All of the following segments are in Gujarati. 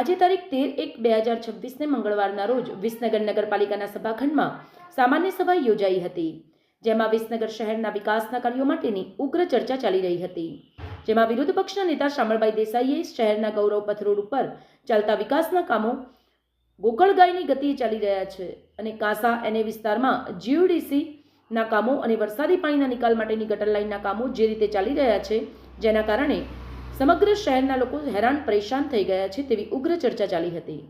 આજે તારીખ 13/1/2026 મંગળવારના રોજ વિસનગર નગરપાલિકાના સભાખંડમાં સામાન્ય સભા યોજાઈ હતી, જેમાં વિસનગર શહેરના વિકાસના કાર્યો માટેની ઉગ્ર ચર્ચા ચાલી રહી હતી, જેમાં વિરોધ પક્ષના નેતા શામળભાઈ દેસાઈએ શહેરના ગૌરવ પથ રોડ ઉપર ચાલતા વિકાસના કામો ગોકળગાયની ગતિએ ચાલી રહ્યા છે અને કાંસા એને વિસ્તારમાં જીયુડીસીના કામો અને વરસાદી પાણીના નિકાલ માટેની ગટર લાઇનના કામો જે રીતે ચાલી રહ્યા છે, જેના કારણે સમગ્ર શહેરના લોકો હેરાન પરેશાન થઈ ગયા છે તેવી ઉગ્ર ચર્ચા ચાલી હતી.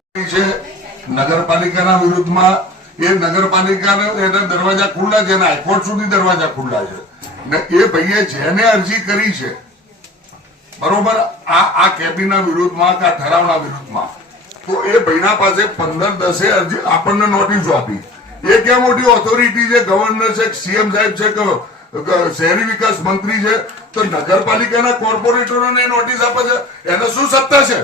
નગરપાલિકાના વિરુદ્ધમાં એ નગરપાલિકાના એના દરવાજા ખુલ્લા છે, હાઈકોર્ટ સુધી દરવાજા ખુલ્લા છે ને એ ભાઈએ જેને અરજી કરી છે બરોબર આ કેબિનના વિરુદ્ધમાં કે આ ઠરાવના વિરુદ્ધમાં, તો એ ભાઈના પાસે 15-10 અરજી આપણને નોટિસો આપી. એ ક્યાં મોટી ઓથોરિટી છે, ગવર્નર છે, સીએમ સાહેબ છે કે શહેરી વિકાસ મંત્રી છે, તો નગરપાલિકાના કોર્પોરેટરોને નોટિસ આપે છે, એને શું સત્તા છે?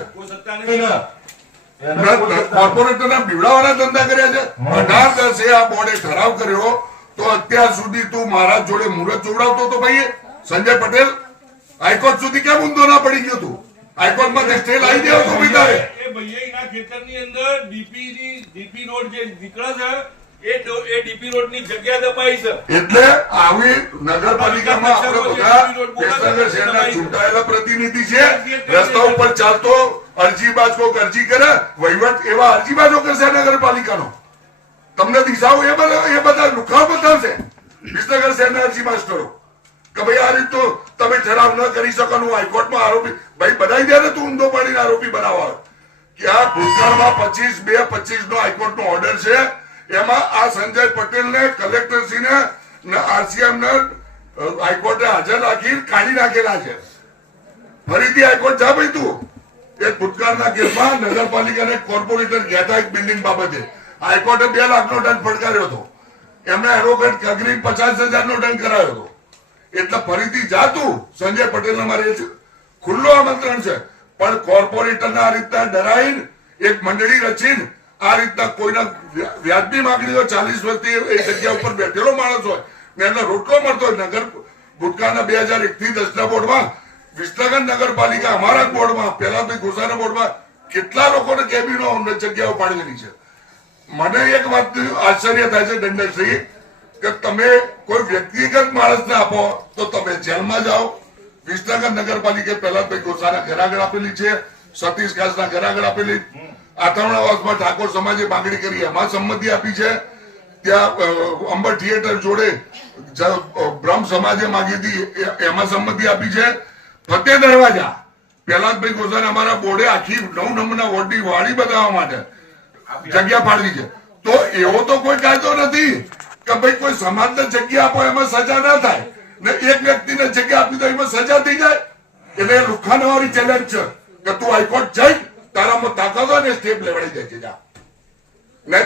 કોર્પોરેટરના બીવડાવાના ધંધા કર્યા છે. 18-10 આ બોર્ડે ઠરાવ કર્યો, તો અત્યાર સુધી તું મારા જોડે મુહૂર્ત જોડાવતો તો ભાઈ સંજય પટેલ હાઈકોર્ટ સુધી કેમ ઊંધો ના પડી ગયો? તું હાઈકોર્ટમાં સ્ટે લાવી દેવો તો બીજારે એ ભૈયાના ખેતરની અંદર ડીપી રોડ જે નીકળે છે એ ડીપી રોડ ની જગ્યા દબાઈ છે. એટલે આવી નગરપાલિકામાં આપણે બધા વિસનગર શહેરના ચૂંટાયેલા પ્રતિનિધિ છે. રસ્તા ઉપર ચાલતો અરજીબાજ કોક અરજી કરે, વહીવટ એવા અરજીબાજો કરશે નગરપાલિકાનો. તમને દિશાઓ એ બધા લુખાઓ બતાવશે વિસનગર શહેરના અરજી માસ્ટરો કે ભાઈ આ રીત તો તમે ઠરાવ ન કરી શકો. હાઈકોર્ટમાં આરોપી ભાઈ બનાવી દે ને, તું ઊંધો પાડીને આરોપી બનાવવા કે આ ભૂતકાળમાં 25/2/25 નો હાઈકોર્ટ નો ઓર્ડર છે, એમાં આ સંજય પટેલને કલેક્ટરશ્રીને આરસીએમ ને હાઈકોર્ટે હાજર રાખી કાઢી નાખેલા છે. ફરીથી હાઈકોર્ટ જા ભાઈ તું. એક ભૂતકાળના કેસમાં નગરપાલિકાને કોર્પોરેટર ગયા હતા એક બિલ્ડિંગ બાબતે, હાઈકોર્ટે 2 લાખનો દંડ ફટકાર્યો હતો, એમને એડવોકેટ કગરી 50,000 નો દંડ કરાયો હતો. એટલે ફરીથી જા તું. સંજય પટેલને મારે ખુલ્લો આમંત્રણ છે, પણ કોર્પોરેટરના આ રીતના ડરાઈને એક મંડળી રચીને આ રીતના કોઈના વ્યાજબી માંગણી હોય, 40 વર્ષથી એ જગ્યા ઉપર બેઠેલો માણસ હોય ને એને રોટલો મળતો હોય. નગર ભૂતકાળના 2001 થી 10ના બોર્ડમાં વિસનગર નગરપાલિકા અમારા બોર્ડમાં પેલા ભાઈ ઘોષાના બોર્ડમાં કેટલા લોકોને કેબિનો જગ્યાઓ પાડેલી છે. મને એક વાત આશ્ચર્ય થાય છે દંડશ્રી કે તમે કોઈ વ્યક્તિગત માણસને આપો તો તમે જેલમાં જાઓ. વિસનગર નગરપાલિકા પહેલા ભાઈ ઘોષાના ઘર આગળ આપેલી છે, સતીશ કાસના ઘર આગળ આપેલી, આથમણાવાસમાં ઠાકોર સમાજે માંગણી કરી એમાં સંમતિ આપી છે, ત્યાં અંબર થિયેટર જોડે બ્રહ્મ સમાજે માંગી હતી એમાં સંમતિ આપી છે. ફતેહ દરવાજા પ્રહલાદભાઈ ગોસાને અમારા બોર્ડે આખી 9 નંબરના વોર્ડની વાડી બનાવવા માટે જગ્યા ફાળવી છે. તો એવો તો કોઈ કાયદો નથી કે ભાઈ કોઈ સમાજને જગ્યા આપો એમાં સજા ના થાય ને એક વ્યક્તિને જગ્યા આપી દો એમાં સજા થઈ જાય. એટલે લુખાનવાળી ચેલેન્જ છે કે તું હાઈકોર્ટ જઈ તારામાં તાકાત હોય ને સ્ટેપ લેવડાઈ જાય છે. જા ને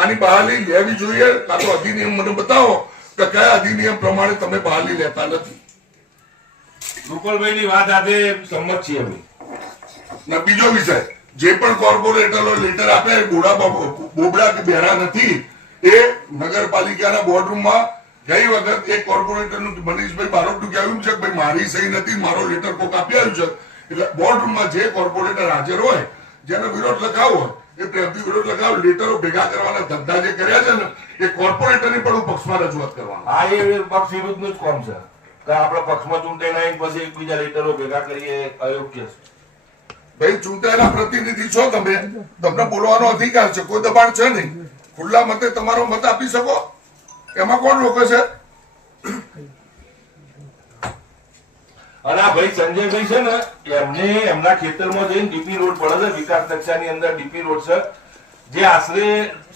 આની બહાલી લેવી જોઈએ, કાં તો અધિનિયમ મને બતાવો કે કયા અધિનિયમ પ્રમાણે તમે બહાલી લેતા નથી. રૂપલભાઈની વાત આજે સંમત છીએ અમે. ને બીજો વિષય, જે પણ કોર્પોરેટરો લેટર આપે બોબડા કે બેરા નથી. એ નગરપાલિકાના બોર્ડરૂમમાં ગઈ વખત એક કોર્પોરેટરનું મનીષભાઈ બારોટનું કહેવું છે કે ભાઈ મારી સહી નથી, મારો લેટર કોક આપી આવ્યું છે. એટલે બોર્ડરૂમમાં જે કોર્પોરેટર હાજર હોય જેનો વિરોધ લખાવો હોય એ પ્રેમથી વિરોધ લખાવો. લેટરો ભેગા કરવાના ધંધા જે કર્યા છે ને એ કોર્પોરેટરની પણ પક્ષમાં રજૂઆત કરવાનું. આ એ પક્ષ વિરુદ્ધનું જ કોમ છે કે આપણે પક્ષમાં ચૂંટાઈને પછી એકબીજા લેટરો ભેગા કરીએ અયોગ્ય છે. ભાઈ ચૂંટાયેલા પ્રતિનિધિ છો તમે, તમને બોલવાનો અધિકાર છે, કોઈ દબાણ છે નહીં. ખુલ્લા મતે તમારો મત આપી શકો, એમાં કોણ રોકે છે? અને આ ભાઈ સંજયભાઈ છે ને એમને એમના ખેતરમાં જઈને ડીપી રોડ પડે છે, વિકાસ નકશાની અંદર ડીપી રોડ છે, જે આશરે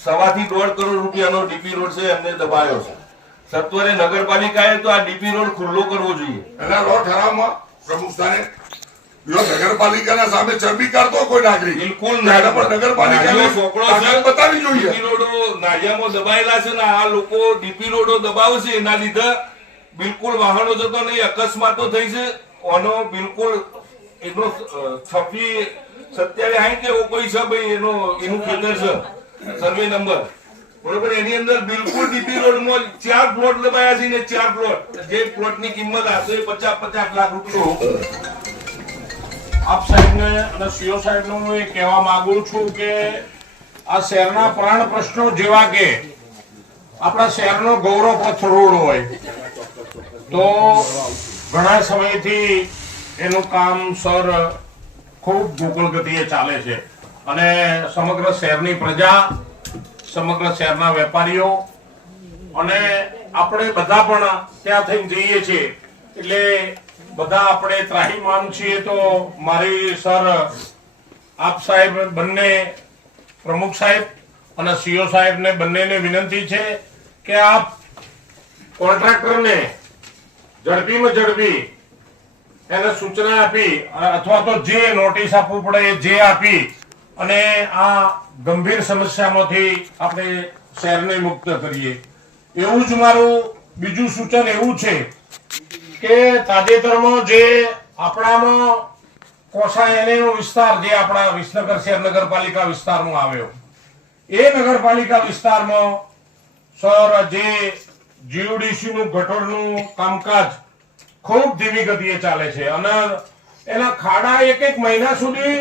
1.5 થી 1.5 કરોડ રૂપિયાનો ડીપી રોડ છે, એમને દબાયો છે. સત્વરે નગરપાલિકાએ તો આ ડીપી રોડ ખુલ્લો કરવો જોઈએ. એના રો ઠરાવમાં પ્રમુખ સ્થાને નગરપાલિકાના સામે ચરબી કાઢતો કોઈ નાગરિક બિલકુલ નગરપાલિકાને બતાવી જોઈએ. ડીપી રોડો નાળિયામાં દબાયેલા છે ને આ લોકો ડીપી રોડો દબાવશે, એના લીધે બિલકુલ વાહનો જતો નહીં, અકસ્માતો થઈ છે. આનો બિલકુલ એનો 27 કે કોઈ છે ભાઈ એનું ખેતર છે, સર્વે નંબર બરોબર, એની અંદર બિલકુલ ડીપી રોડમાં 4 પ્લોટ દબાયા છે ને 4 પ્લોટ, જે પ્લોટની કિંમત આશરે 50-50 લાખ રૂપિયા. આપ સાહેબને અને સીઓ સાહેબને હું એ કહેવા માંગુ છું કે આ શહેરના પ્રાણ પ્રશ્નો જેવા કે આપણા શહેરનો ગૌરવ પથ રોડ હોય તો ઘણા સમયથી એનું કામ સર ખૂબ ગોકુળ ગતિએ ચાલે છે અને સમગ્ર શહેરની પ્રજા, સમગ્ર શહેરના વેપારીઓ અને આપણે બધા પણ ત્યાં થઈને જઈએ છીએ એટલે બધા આપણે ત્રાહીમામ છીએ. તો મારી સર આપ સાહેબ બંને પ્રમુખ સાહેબ અને સીઓ સાહેબને બંનેને વિનંતી છે કે આપ કોન્ટ્રાક્ટરને ઝડપીમાં ઝડપી એને સૂચના આપી અથવા તો જે નોટિસ આપવું પડે એ જે આપી અને આ ગંભીર સમસ્યામાંથી આપણે શહેરને મુક્ત કરીએ. એવું જ મારું બીજું સૂચન એવું છે કે તાજેતરમાં જે આપણામાં કોસાયનો વિસ્તાર જે આપણા વિસનગર શહેર નગરપાલિકા વિસ્તારમાં આવ્યો એ નગરપાલિકા વિસ્તારમાં સર જે જીયુડીસી નું ગટરનું કામકાજ ખૂબ ધીમી ગતિએ ચાલે છે અને એના ખાડા એક મહિના સુધી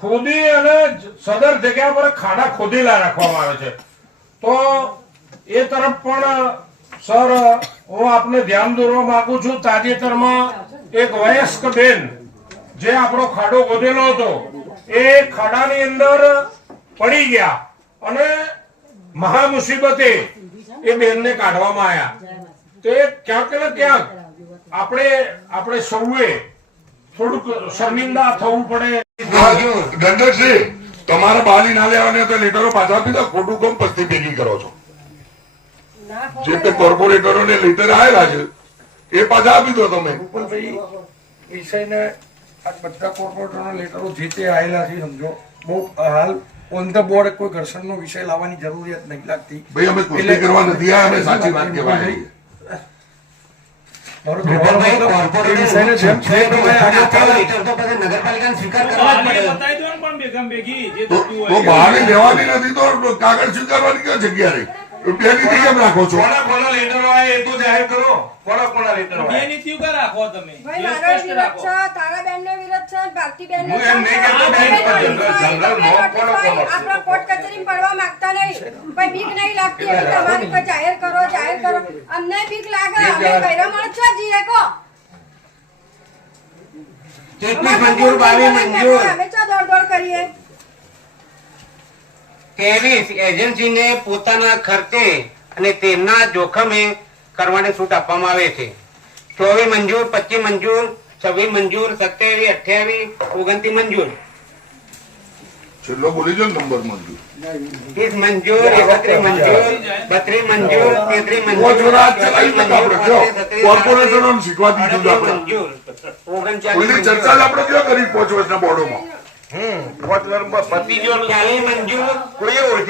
ખોદી અને સદર જગ્યા પર ખાડા ખોદેલા રાખવામાં આવે છે. તો એ તરફ પણ સર હું આપને ધ્યાન દોરવા માંગુ છું. તાજેતરમાં એક વયસ્ક બેન જે આપણો ખાડો ખોદેલો હતો એ ખાડાની અંદર પડી ગયા અને મહા મુસીબતે એ બેનને કાઢવામાં આવ્યા. તો એ ક્યાંક ને ક્યાંક આપણે સૌએ થોડુંક શર્મિંદા થવું પડે. દંડકશ્રી, તમારે બહાલી ના લેવાને તો લેટરો પાછા આપી દો. ખોટું કામ પસ્તી ભેગી કરો છો. જે તે કોર્પોરેટરો ને લેટર આવેલા છે એ પાછા આપી દો તમે. વિષયને આ બધા કોર્પોરેટરના લેટરો જે તે આવેલા છે સમજો બહુ હાલ ઓન ધ બોર્ડ કોઈ ઘર્ષણનો વિષય લાવવાની જરૂરિયાત નહીં લાગતી. ભાઈ અમે કુસ્તી કરવા નથી આવ્યા, અમે સાચી વાત કહેવા મારો કહેવાનો મતલબ એ વિષયને જેમ છે તો ભાઈ આગળ ચાલો. તો બહારની લેવાની નથી તો કાગળ સ્વીકારવાની ક્યાં જગ્યા રહી? રૂપિયાની થી કેમ રાખો છો? કોના લેટરો આવે એ તો જાહેર કરો. કોના લેટરો આવે? બે નીતિઓ કા રાખો તમે? ભાઈ જે મારો સ્પષ્ટ વિરોધ રાખો. છે, તારાબેનનો વિરોધ છે, ભારતીબેનનો હું એમ નહીં કહેતો બેન, જનરલ નોમ કોનો છે? આપણે કોર્ટ કચેરીમાં પડવા માંગતા નહીં. ભાઈ બીક નહીં લાગતી એવી તમારી કોઈ જાહેર કરો. અમને બીક લાગે. અમે બૈરામણ છો જીએ કો. મંજૂર 22 મંજૂર અમે ચો દોડ કરીએ. 23 એજન્સીને પોતાના ખર્ચે અને તેમના જોખમે કરવાની છૂટ આપવામાં આવે છે. 24 મંજૂર, 25 મંજૂર, 26 મંજૂર, 27, 28, 29 મંજૂર, છેલ્લો બોલી જો નંબર મંજૂર. 30 મંજૂર, 31 મંજૂર, 32 મંજૂર, 33 મંજૂર, મોજરાત ચલાવી નાખો આપણે. જો કોર્પોરેટરોને શીખવા દીધું છે આપણે. મંજૂર, 39 કોઈની ચર્ચા જ આપણે ક્યાં કરી 5 વર્ષના બોર્ડોમાં? 5 વર્ષમાં પતી ગયો. 40 મંજૂર, કોઈએ ઓળખી